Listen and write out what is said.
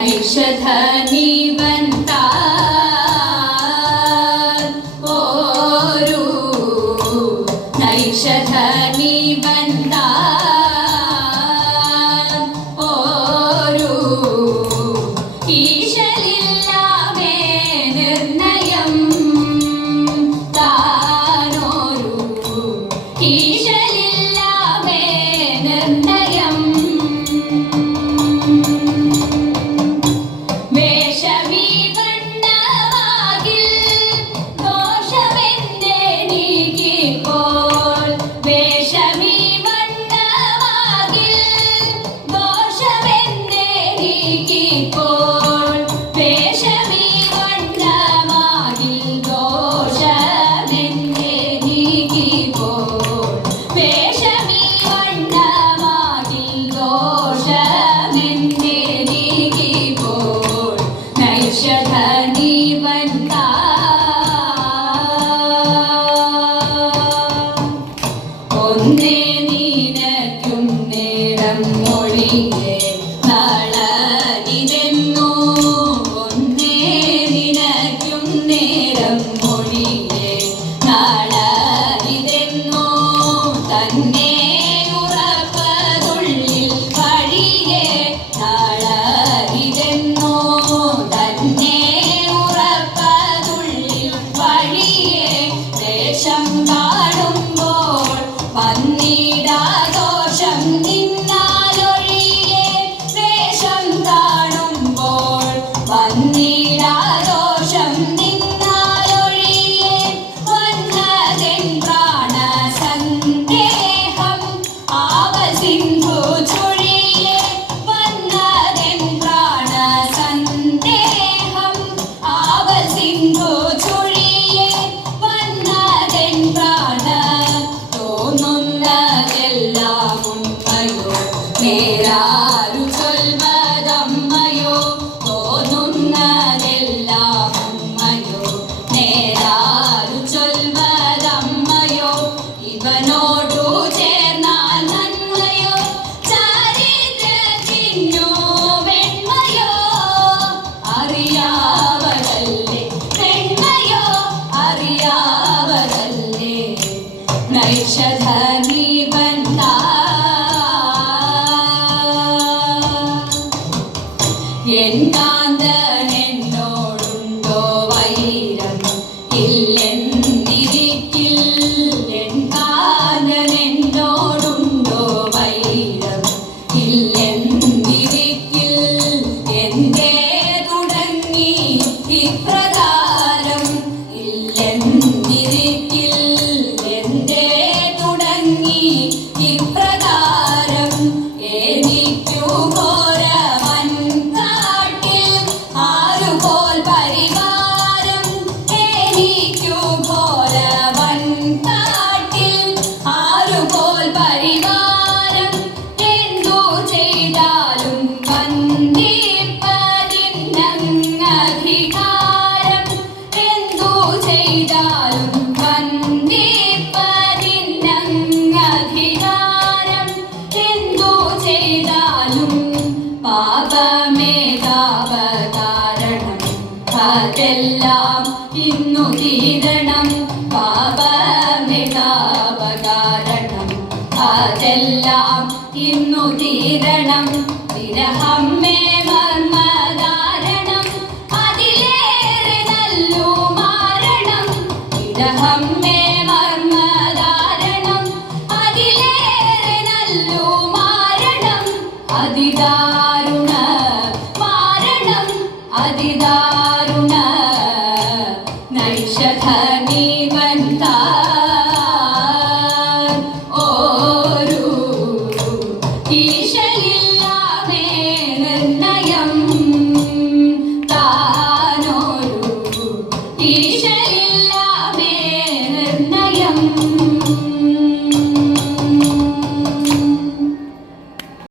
ഐഷധനി ബന്താ ഓരു ഐഷധനി ബന്താ ഓരു ഈശലില്ലാമേ നിർണയം താനോരു ഈശലില്ലാമേ നിർണയം ഐഷധനി ബന്താ എന്നോടുണ്ടോ വൈരം ഇല്ലെന്നിരിക്കിൽ എന്നോടുണ്ടോ വൈരം ഇല്ലെന്നിരിക്കിൽ എന്തേ തുടങ്ങി ഇപ്രകാരം ഇല്ലെന്നിരിക്കിൽ ഇപ്രകാരം എനിക്കു ഘോരവൻ കാട്ടിൽ ആരുപോൽ പരിവാരം എനിക്കു ഘോരവൻ കാട്ടിൽ ആരുപോൽ പരിവാരം എന്തു ചെയ്താലും വന്ദിപ്പതിനധികാരം എന്തു ചെയ്താലും അതെല്ലാം ഇന്നു തീരണം പാപമിതാപകാരണം അതെല്ലാം ഇന്നു തീരണം വിരഹം മേ മർമ്മധാരണം അതിലേറെ നല്ലു മാരണം വിരഹം മേ മർമ്മധാരണം അതിലേറെ നല്ലു മാരണം